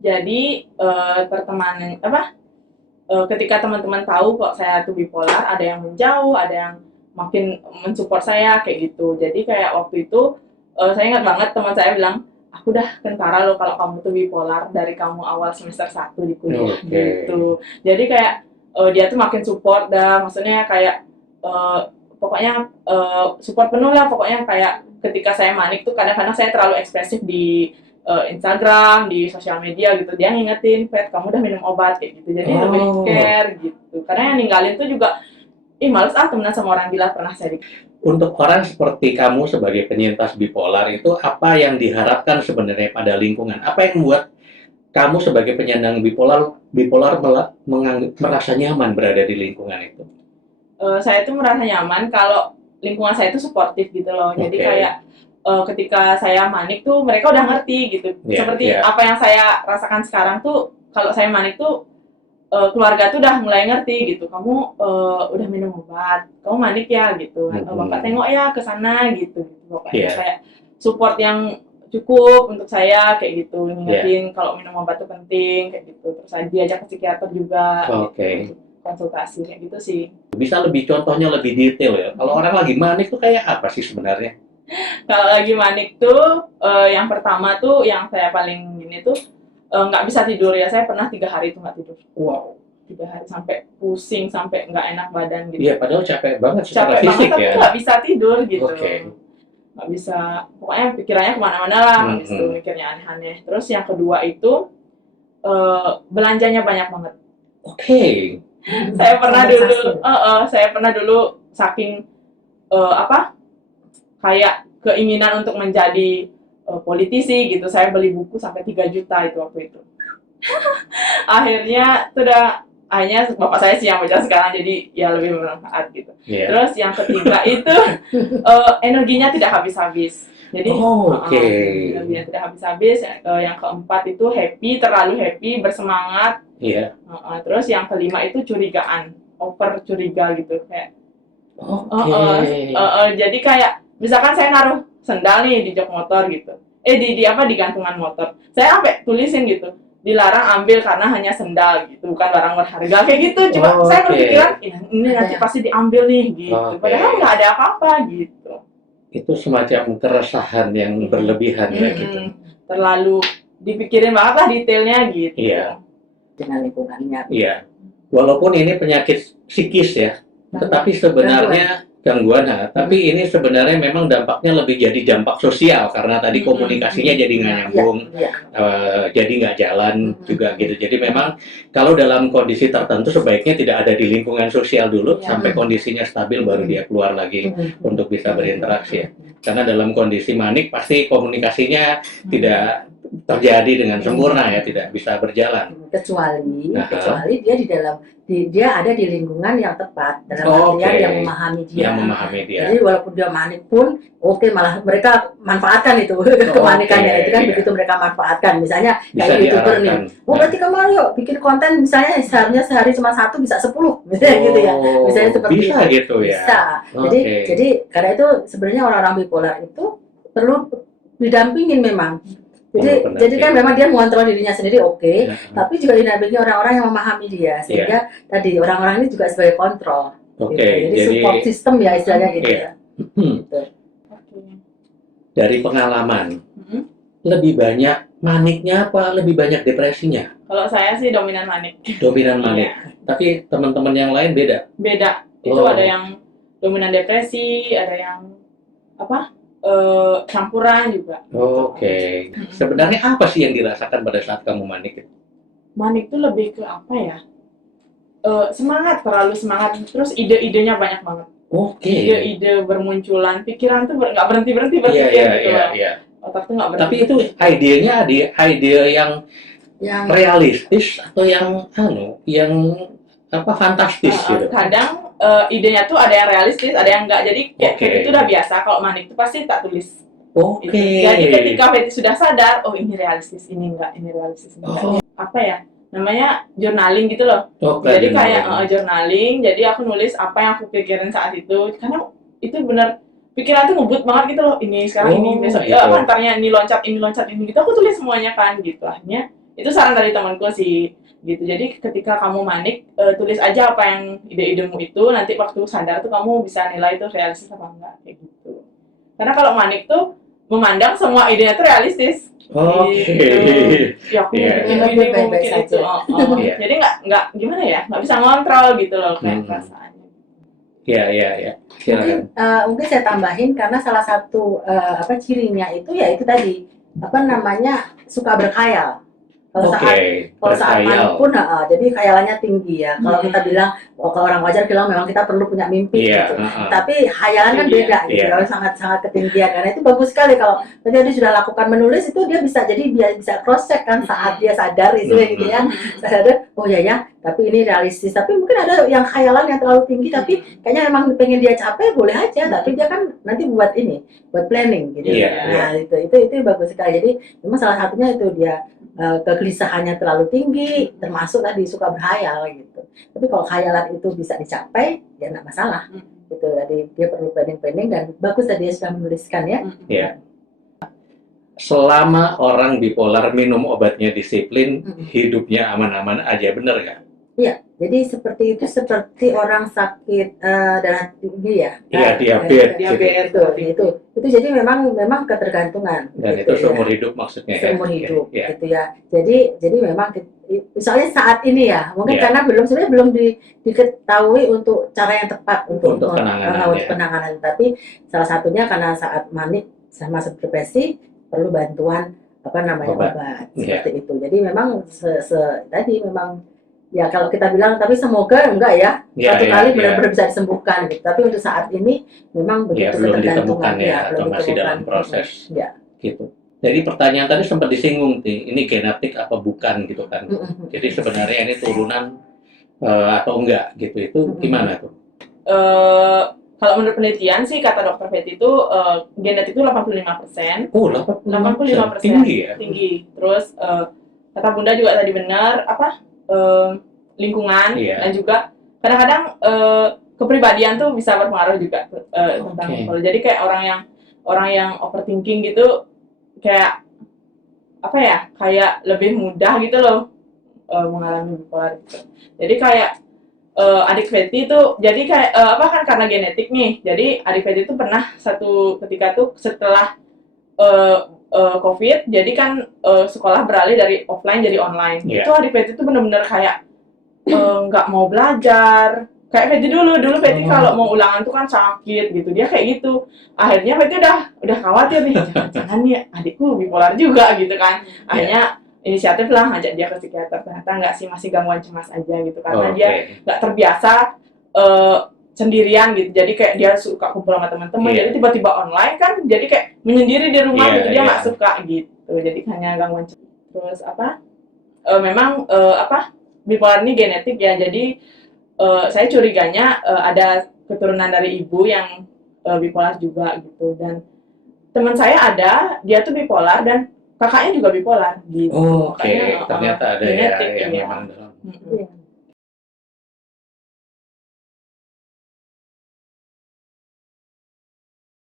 Jadi pertemanan apa ketika teman-teman tahu kok saya tuh bipolar, ada yang menjauh, ada yang makin mensupport saya kayak gitu. Jadi kayak waktu itu saya ingat banget teman saya bilang, aku udah kentara loh kalau kamu tuh bipolar dari kamu awal semester 1 di kuliah gitu. Jadi kayak dia tuh makin support dah, maksudnya kayak eh, pokoknya support penuh lah, pokoknya kayak ketika saya manik tuh kadang-kadang saya terlalu ekspresif di Instagram, di sosial media gitu, dia ngingetin, Pet, kamu udah minum obat kayak gitu, jadi lebih Oh, care gitu. Karena yang ninggalin tuh juga, ih males ah temenan sama orang gila, pernah saya di. untuk orang seperti kamu sebagai penyintas bipolar itu apa yang diharapkan sebenarnya pada lingkungan? Apa yang membuat kamu sebagai penyandang bipolar bipolar merasa nyaman berada di lingkungan itu? Saya tuh merasa nyaman kalau lingkungan saya itu suportif gitu loh. Jadi Oke, kayak ketika saya manik tuh mereka udah ngerti gitu. ya, Seperti ya, apa yang saya rasakan sekarang tuh, kalau saya manik tuh keluarga tuh udah mulai ngerti gitu. Kamu udah minum obat, kamu manik ya gitu. Bapak mhm, tengok ya ke sana gitu. Pokoknya ya, kayak support yang cukup untuk saya kayak gitu. ya, Ngingetin kalau minum obat tuh penting kayak gitu. Terus saya diajak ke psikiater juga gitu oke. untuk konsultasi kayak gitu sih. Bisa lebih contohnya lebih detail ya. Kalau orang lagi manik itu kayak apa sih sebenarnya? Kalau lagi manik tuh yang pertama tuh yang saya paling gini tuh nggak bisa tidur ya. Saya pernah 3 hari itu nggak tidur. Wow. 3 hari sampai pusing, sampai nggak enak badan Iya, gitu. padahal capek banget secara Capek banget fisik tapi ya. nggak bisa tidur gitu. Oke. Nggak bisa, pokoknya pikirannya kemana-mana lah habis itu Mhm. mikirnya aneh-aneh. Terus yang kedua itu belanjanya banyak banget. Oke. Saya pernah dulu saking apa kayak keinginan untuk menjadi politisi gitu. Saya beli buku sampai 3 juta itu waktu itu. Akhirnya bapak saya sih yang baca sekarang, jadi ya lebih bermanfaat gitu. Iya. Terus yang ketiga itu energinya tidak habis-habis. Jadi Oh, oke. energinya tidak habis-habis. Yang keempat itu happy, terlalu happy, bersemangat. Iya. Terus yang kelima itu curigaan, over curiga gitu kayak. Oke. Jadi kayak misalkan saya naruh sendal nih di jok motor gitu. Di apa di gantungan motor. Saya sampai tulisin gitu. Dilarang ambil karena hanya sendal gitu, bukan barang berharga kayak gitu. Coba saya Oke. berpikiran, ini nanti pasti diambil nih gitu. Oke. Padahal nggak ada apa-apa gitu. Itu semacam keresahan yang berlebihan ya gitu. Terlalu dipikirin banget lah detailnya gitu. Iya. Dengan lingkungannya. Iya. Walaupun ini penyakit psikis ya, tetapi sebenarnya gangguan. Nah, tapi ini sebenarnya memang dampaknya lebih jadi dampak sosial karena tadi komunikasinya jadi nggak nyambung, Iya. jadi nggak jalan juga gitu. Jadi memang kalau dalam kondisi tertentu sebaiknya tidak ada di lingkungan sosial dulu Iya. sampai kondisinya stabil baru dia keluar lagi untuk bisa berinteraksi ya. Karena dalam kondisi manik pasti komunikasinya tidak terjadi dengan sempurna ya, tidak bisa berjalan. Kecuali dia ada di lingkungan yang tepat dalam artian yang memahami dia. Yang memahami dia. Jadi walaupun dia manik pun malah mereka manfaatkan itu kemanikannya itu kan begitu mereka manfaatkan. Misalnya Bisa kayak YouTuber nih, diarahkan. berarti kamu yuk bikin konten misalnya seharusnya sehari cuma 1 bisa 10 misalnya gitu ya. Misalnya seperti Bisa itu. gitu ya. Bisa. Jadi karena itu sebenarnya orang-orang bipolar itu perlu didampingin memang. Jadi kan memang dia mengontrol dirinya sendiri tapi juga didampingi orang-orang yang memahami dia sehingga tadi orang-orang ini juga sebagai kontrol. Jadi support system ya istilahnya gitu ya. Gitu. Dari pengalaman, lebih banyak maniknya apa lebih banyak depresinya? Kalau saya sih dominan manik. Dominan manik. Tapi teman-teman yang lain beda? Beda. Itu ada yang dominan depresi, ada yang apa? Campuran juga. Oke. Sebenarnya apa sih yang dirasakan pada saat kamu manik? Manik itu lebih ke apa ya? Semangat, terlalu semangat. Terus ide-idenya banyak banget. Ide-ide bermunculan, pikiran tuh nggak berhenti berpikir gitu loh. Otak tuh nggak berhenti. Tapi itu idenya ide yang realistis atau yang fantastis gitu. Kadang idenya tuh ada yang realistis, ada yang enggak. Jadi kayak itu udah biasa. Kalau manik itu pasti tak tulis. Jadi ketika Betty sudah sadar, oh ini realistis, ini enggak, ini realistis, ini enggak. Apa ya? Namanya journaling gitu loh. Jadi kayak journaling. Jadi aku nulis apa yang aku pikirin saat itu. Karena itu benar pikiran tuh ngebut banget gitu loh. Ini sekarang ini besok. Ya antarnya ini loncat ini gitu. Aku tulis semuanya kan gitu. Akhirnya Itu saran dari temanku sih gitu. Jadi ketika kamu manik, tulis aja apa yang ide-idemu itu, nanti waktu sadar tuh kamu bisa nilai itu realistis apa enggak kayak gitu. Karena kalau manik tuh memandang semua idenya tuh realistis. Oke. Gitu. Ya aku Iya. mungkin Iya, ini baik-baik mungkin saja. itu. Iya. Jadi nggak gimana ya, nggak bisa ngontrol gitu loh kayak perasaannya. Iya, iya, iya. Mungkin Silakan. mungkin saya tambahin karena salah satu cirinya itu ya itu tadi apa namanya suka berkhayal. Kalau saat Oke, malam berkhayal. pun, jadi khayalannya tinggi ya. Kalau kita bilang, kalau orang wajar bilang memang kita perlu punya mimpi Iya, gitu. Tapi khayalan kan beda gitu, Iya. sangat-sangat ketinggian. Karena itu bagus sekali kalau dia sudah lakukan menulis itu dia bisa jadi dia bisa cross check kan saat dia sadar itu gitu ya. Sadar, oh ya, tapi ini realistis. Tapi mungkin ada yang khayalan yang terlalu tinggi, tapi kayaknya memang pengen dia capai boleh aja. Tapi dia kan nanti buat planning gitu. Iya, Nah itu bagus sekali. Jadi memang salah satunya itu dia kegelisahannya terlalu tinggi, termasuk tadi suka berhayal gitu. Tapi kalau khayalan itu bisa dicapai, ya nggak masalah. Gitu. Tadi dia perlu planning dan bagus tadi dia sudah menuliskan ya. Iya. Selama orang bipolar minum obatnya disiplin, hidupnya aman-aman aja, bener nggak? Iya, jadi seperti itu seperti orang sakit darah tinggi ya. Iya, diabetes. Itu jadi memang ketergantungan. Dan gitu, itu seumur hidup maksudnya ya? seumur hidup Iya. gitu ya. Jadi memang soalnya saat ini ya mungkin Iya. karena sebenarnya belum diketahui untuk cara yang tepat untuk penanganan. penanganan. Tapi salah satunya karena saat manik sama depresi perlu bantuan obat Iya. seperti itu. Jadi memang tadi memang ya kalau kita bilang tapi semoga enggak ya satu kali benar-benar bisa disembuhkan gitu. Tapi untuk saat ini memang begitu belum ditemukan ya, atau masih dalam proses. Ya. Gitu. Jadi pertanyaan tadi sempat disinggung nih, ini genetik apa bukan gitu kan? Jadi sebenarnya ini turunan atau enggak gitu, itu gimana tuh? Kalau menurut penelitian sih kata dokter Betty itu genetik itu 85%. Oh, 85%. Tinggi ya? Tinggi. Terus kata Bunda juga tadi benar lingkungan dan juga kadang-kadang kepribadian tuh bisa berpengaruh juga tentang bipolar. Jadi kayak orang yang overthinking gitu kayak apa ya, kayak lebih mudah gitu loh mengalami bipolar gitu. Jadi kayak adik Betty itu jadi kayak kan karena genetik nih. Jadi adik Betty itu pernah satu ketika tuh setelah COVID, jadi kan sekolah beralih dari offline jadi online. Itu adik Betty itu benar-benar kayak nggak mau belajar. Kayak Betty dulu Betty kalau mau ulangan tuh kan sakit gitu. Dia kayak gitu. Akhirnya Betty udah khawatir nih, jangan nih adikku bipolar juga gitu kan. Akhirnya inisiatif lah ngajak dia ke psikiater. Ternyata nggak sih, masih gangguan cemas aja gitu. Karena dia nggak terbiasa sendirian gitu. Jadi kayak dia suka kumpul sama teman-teman. Jadi tiba-tiba online kan, jadi kayak menyendiri di rumah gitu. Dia nggak suka gitu. Jadi hanya gangguan cemas. Terus memang bipolar ini genetik ya. Jadi saya curiganya ada keturunan dari ibu yang bipolar juga gitu. Dan teman saya ada, dia tuh bipolar dan kakaknya juga bipolar gitu. Ternyata ada genetik, yang memang dalam.